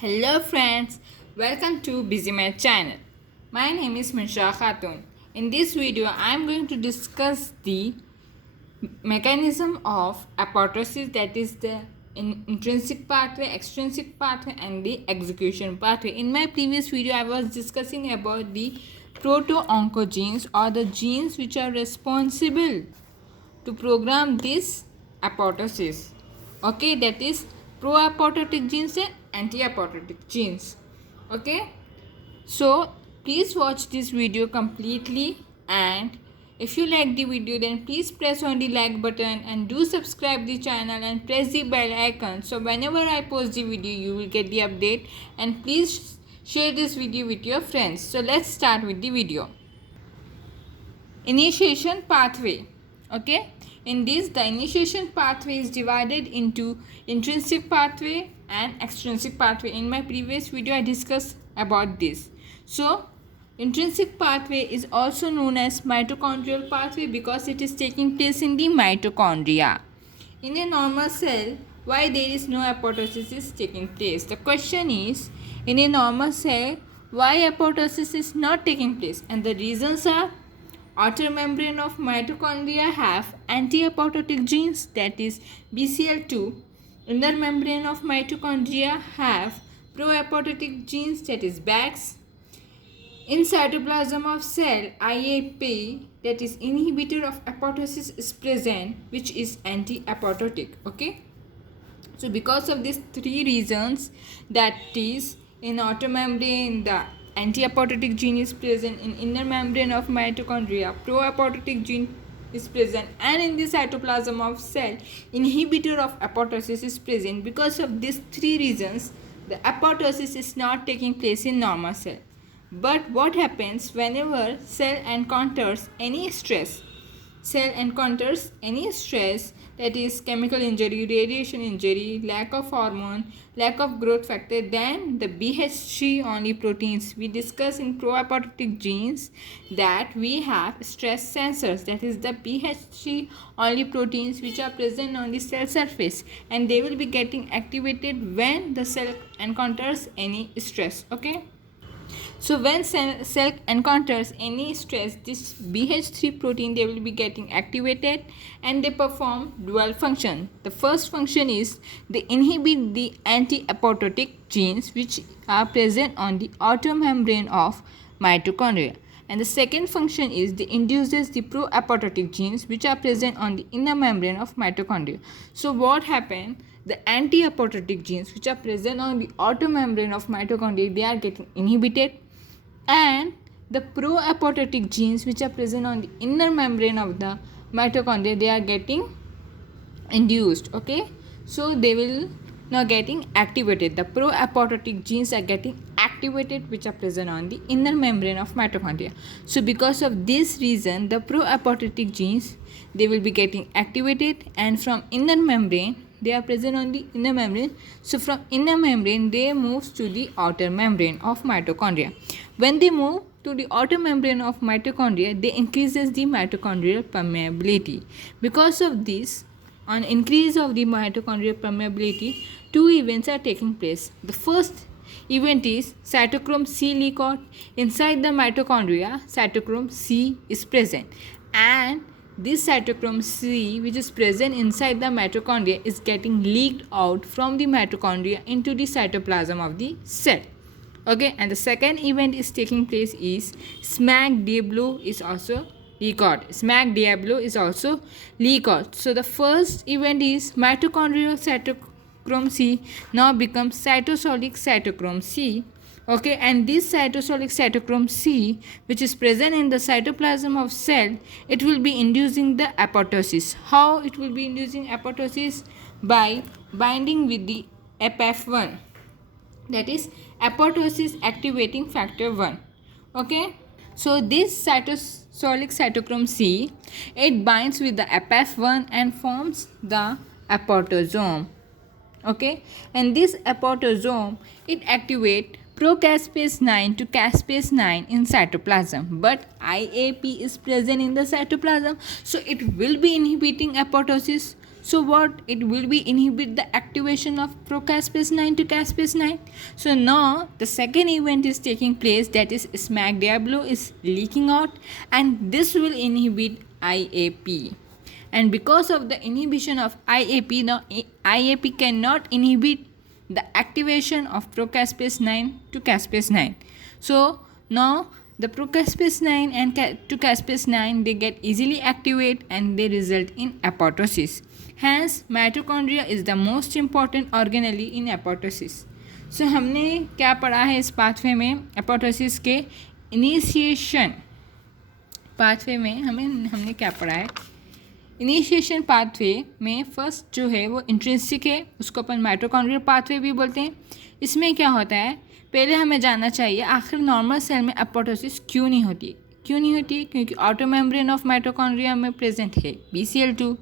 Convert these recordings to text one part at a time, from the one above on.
Hello friends, welcome to BusyMed channel. My name is Minsha Khatun. In this video, I am going to discuss the mechanism of apoptosis, that is the intrinsic pathway, extrinsic pathway and the execution pathway. In my previous video, I was discussing about the proto-oncogenes or the genes which are responsible to program this apoptosis. Okay, that is pro-apoptotic genes and anti-apoptotic genes. Okay, so please watch this video completely, and if you like the video then please press on the like button and do subscribe the channel and press the bell icon, so whenever I post the video you will get the update. And please share this video with your friends. So let's start with the video. Initiation pathway. Okay, in this the initiation pathway is divided into intrinsic pathway and extrinsic pathway. In my previous video I discussed about this. So intrinsic pathway is also known as mitochondrial pathway because it is taking place in the mitochondria. In a normal cell, why there is no apoptosis is taking place? The question is, in a normal cell, why apoptosis is not taking place? And the reasons are: outer membrane of mitochondria have anti-apoptotic genes, that is BCL2. Inner membrane of mitochondria have pro-apoptotic genes, that is BAX. In cytoplasm of cell, IAP, that is inhibitor of apoptosis, is present, which is anti-apoptotic. Okay, so because of these three reasons, that is, in outer membrane the anti-apoptotic gene is present, in inner membrane of mitochondria pro-apoptotic gene is present, and in the cytoplasm of cell inhibitor of apoptosis is present. Because of these three reasons, the apoptosis is not taking place in normal cell. But what happens whenever cell encounters any stress? Cell encounters any stress, that is chemical injury, radiation injury, lack of hormone, lack of growth factor, then the BH3 only proteins. We discuss in pro-apoptotic genes that we have stress sensors, that is the BH3 only proteins which are present on the cell surface, and they will be getting activated when the cell encounters any stress. Okay, so when cell encounters any stress, this BH3 protein, they will be getting activated and they perform dual function. The first function is they inhibit the anti-apoptotic genes which are present on the outer membrane of mitochondria. And the second function is they induces the pro-apoptotic genes which are present on the inner membrane of mitochondria. So what happened? The anti-apoptotic genes which are present on the outer membrane of mitochondria, they are getting inhibited, and the pro-apoptotic genes which are present on the inner membrane of the mitochondria, they are getting induced. Okay, so they will now getting activated. The pro-apoptotic genes are getting activated which are present on the inner membrane of mitochondria. So because of this reason, the pro-apoptotic genes, they will be getting activated, and from inner membrane they are present on the inner membrane. So from inner membrane they moves to the outer membrane of mitochondria. When they move to the outer membrane of mitochondria, they increases the mitochondrial permeability. Because of this, on increase of the mitochondrial permeability, two events are taking place. The first event is cytochrome C leak out. Inside the mitochondria, cytochrome C is present, and this cytochrome C which is present inside the mitochondria is getting leaked out from the mitochondria into the cytoplasm of the cell. Okay, and the second event is taking place is SMAC Diablo is also leak out. SMAC Diablo is also leak out. So the first event is mitochondrial cytochrome C now becomes cytosolic cytochrome C. Okay, and this cytosolic cytochrome C which is present in the cytoplasm of cell, it will be inducing the apoptosis. How it will be inducing apoptosis? By binding with the APF1, that is apoptosis activating factor 1. Okay, so this cytosolic cytochrome C, it binds with the APF1 and forms the apoptosome. Okay, and this apoptosome, it activates procaspase 9 to caspase 9 in cytoplasm, but IAP is present in the cytoplasm, so it will be inhibiting apoptosis. So what? It will be inhibit the activation of procaspase 9 to caspase 9. So now the second event is taking place, that is SMAC Diablo is leaking out, and this will inhibit IAP. And because of the inhibition of IAP, now IAP cannot inhibit the activation of procaspase 9 to caspase 9. So now the procaspase 9 and to caspase 9, they get easily activate and they result in apoptosis. Hence mitochondria is the most important organelle in apoptosis. So हमने क्या पढ़ा है इस pathway में? apoptosis के initiation pathway में हमने क्या पढ़ा है? इनिशिएशन पाथवे में फर्स्ट जो है वो इंट्रिंसिक है, उसको अपन माइटोकॉन्ड्रियल पाथवे भी बोलते हैं. इसमें क्या होता है, पहले हमें जानना चाहिए आखिर नॉर्मल सेल में एपोप्टोसिस क्यों नहीं होती. क्योंकि ऑटो मेम्ब्रेन ऑफ माइटोकॉन्ड्रिया में प्रेजेंट है BCL2,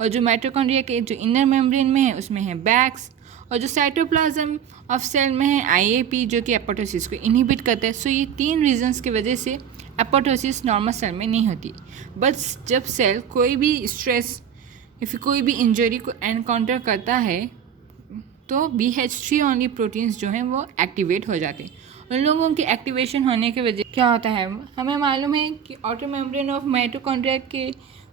और जो माइटोकॉन्ड्रिया के जो इनर मेम्ब्रेन में है उसमें है बैक्स, और जो साइटोप्लाज्म ऑफ सेल में है IAP जो कि एपोप्टोसिस को इनहिबिट करता है. सो ये 3 रीजंस की वजह से एपोप्टोसिस नॉर्मल सेल में नहीं होती. बस जब सेल कोई भी स्ट्रेस या फिर कोई भी इंजरी को एनकाउंटर करता है तो BH3 ओनली प्रोटीन्स जो हैं वो एक्टिवेट हो जाते हैं. उन लोगों के एक्टिवेशन होने की वजह क्या होता है, हमें मालूम है कि ऑटो मेम्ब्रेन ऑफ माइटोकॉन्ड्रिया के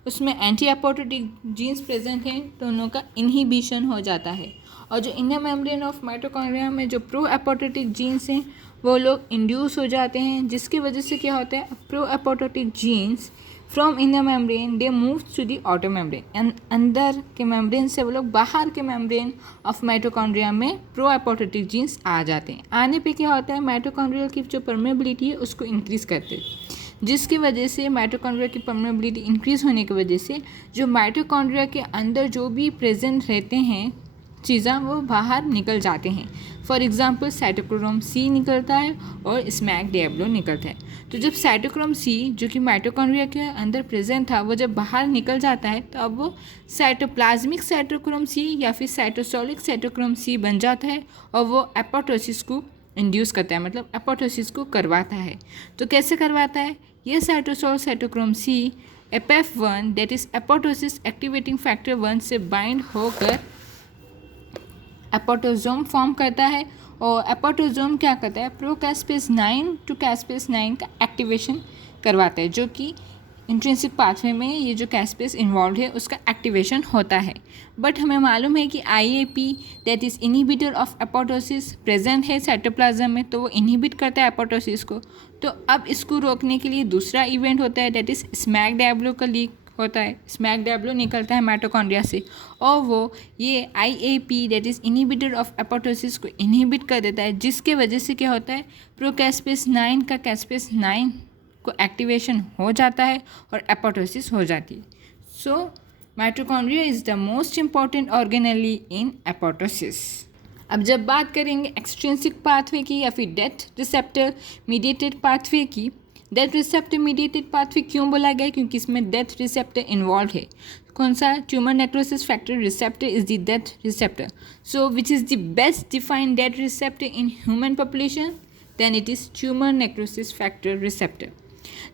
उसमें एंटी एपोप्टोटिक जीन्स प्रेजेंट हैं, तो उन लोगों का इनहिबिशन हो जाता है. और जो इनर मेम्ब्रेन ऑफ माइटोकॉन्ड्रिया में जो प्रो एपोप्टोटिक जीन्स हैं वो लोग इंड्यूस हो जाते हैं, जिसकी वजह से क्या होता है, pro apoptotic genes from inner membrane they move to the outer membrane. अंदर के मेम्ब्रेन से वो लोग बाहर के मेम्ब्रेन ऑफ माइटोकॉन्ड्रिया में प्रो एपोप्टोटिक जीन्स आ जाते हैं. आने पे क्या होता है, माइटोकॉन्ड्रिया की जो परमेबिलिटी है उसको इंक्रीज़ करते हैं, जिसकी वजह से माइटोकॉन्ड्रिया की परमेबिलिटी इंक्रीज़ होने की वजह से जो माइटोकॉन्ड्रिया के अंदर जो भी प्रेजेंट रहते हैं चीज़ें वो बाहर निकल जाते हैं. फॉर एग्ज़ाम्पल साइटोक्रोम C निकलता है और स्मैक डियाब्लो निकलता है. तो जब साइटोक्रोम C जो कि माइटोकॉन्ड्रिया के अंदर प्रेजेंट था वो जब बाहर निकल जाता है तो अब वो साइटोप्लाज्मिक साइटोक्रोम C या फिर साइटोसोलिक साइटोक्रोम C बन जाता है और वो एपोप्टोसिस को इंड्यूस करता है, मतलब एपोप्टोसिस को करवाता है. तो कैसे करवाता है, ये cytosol cytochrome C FF1 that is apoptosis activating factor 1 से बाइंड होकर एपोटोजोम फॉर्म करता है, और एपोटोजोम क्या करता है, प्रोकास्पेस 9 टू कास्पेस 9 का एक्टिवेशन करवाता है, जो कि इंट्रिंसिक पाथवे में ये जो कास्पेस इन्वॉल्व है उसका एक्टिवेशन होता है. बट हमें मालूम है कि IAP that is inhibitor of apoptosis present है साइटोप्लाज्म में, तो वो इनहिबिट करता है एपोटोसिस को. तो अब इसको रोकने के लिए दूसरा इवेंट होता है दैट इज़ स्मैक डियाब्लो का लीक होता है. स्मैक डियाब्लो निकलता है माइटोकॉन्ड्रिया से और वो ये IAP that is inhibitor of apoptosis को इनहिबिट कर देता है, जिसके वजह से क्या होता है, प्रोकास्पेस 9 का कास्पेस 9 को एक्टिवेशन हो जाता है और एपोप्टोसिस हो जाती है. So mitochondria is the most important organelle in apoptosis. अब जब बात करेंगे एक्सट्रिंसिक पाथवे की या फिर डेथ रिसेप्टर मीडिएटेड पाथवे की, डेथ रिसेप्टर मीडिएटेड पाथवे क्यों बोला गया, क्योंकि इसमें डेथ रिसेप्टर इन्वॉल्व है. कौन सा, tumour necrosis factor receptor is the death receptor. So which is the best defined death receptor in human population, then it is tumor necrosis factor receptor.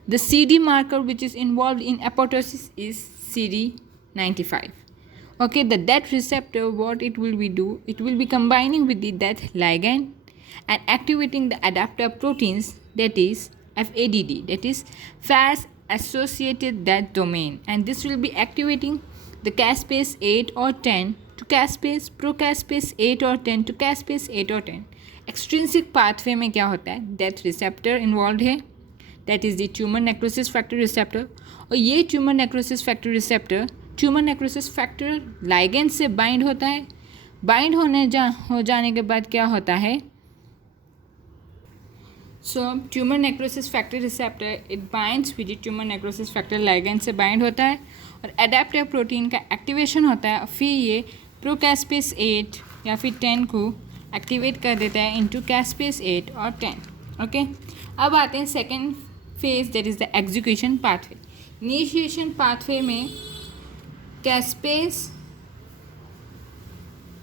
The CD marker which is involved in apoptosis is CD95. Okay, the death receptor, what it will be do, it will be combining with the death ligand and activating the adapter proteins, that is FADD, that is fast associated death domain, and this will be activating the caspase 8 or 10 to caspase, procaspase 8 or 10 to caspase 8 or 10. Extrinsic pathway में क्या होता है, death receptor involve है, that is the tumour necrosis factor receptor. और ये tumour necrosis factor receptor tumour necrosis factor ligand से bind होता है. बाइंड हो जाने के बाद क्या होता है, so tumour necrosis factor receptor it binds with the tumour necrosis factor ligand से बाइंड होता है और एडेप्टर प्रोटीन का एक्टिवेशन होता है. फिर ये प्रोकास्पेस 8 या फिर 10 को एक्टिवेट कर देता है इनटू कास्पेस 8 और 10. ओके, अब आते हैं second phase, that is the execution pathway. Initiation pathway में कास्पेस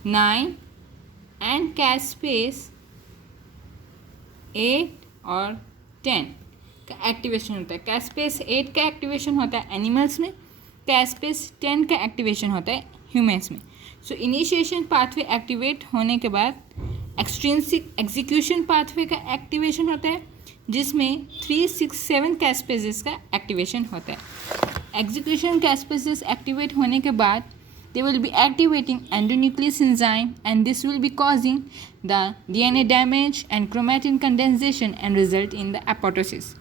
9 एंड कास्पेस 8 और 10 का एक्टिवेशन होता है. कास्पेस 8 का एक्टिवेशन होता है एनिमल्स में, कास्पेस 10 का एक्टिवेशन होता है ह्यूमन्स में। सो इनिशिएशन पाथवे एक्टिवेट होने के बाद एक्सट्रिंसिक एग्जीक्यूशन पाथवे का एक्टिवेशन होता है, जिसमें 3, 6, 7 कैस्पेजेस का एक्टिवेशन होता है। एग्जीक्यूशन कैस्पेजेस एक्टिवेट होने के बाद they will be activating endonuclease enzyme, and this will be causing the DNA damage and chromatin condensation and result in the apoptosis.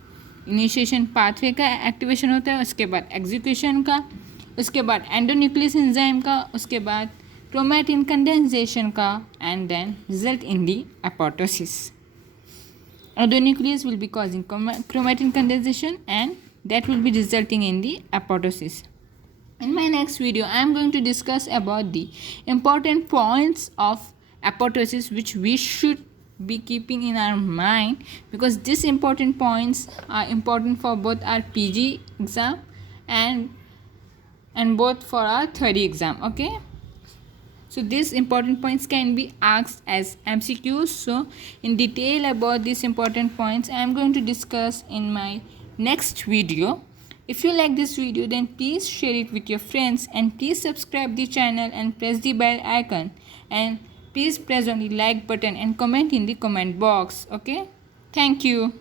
Initiation pathway का एक्टिवेशन होता है, उसके बाद एग्जीक्यूशन का, उसके बाद एंडोन्यूक्लियस एंजाइम का, उसके बाद क्रोमैटिन कंडेंसेशन का, and then result in the apoptosis. Endonuclease will be causing chromatin condensation, and that will be resulting in the apoptosis. In my next video, I am going to discuss about the important points of apoptosis which we should be keeping in our mind, because these important points are important for both our PG exam and both for our theory exam. Okay, so these important points can be asked as MCQs. So in detail about these important points I am going to discuss in my next video. If you like this video, then please share it with your friends, and please subscribe the channel and press the bell icon, and please press on the like button and comment in the comment box. Okay, thank you.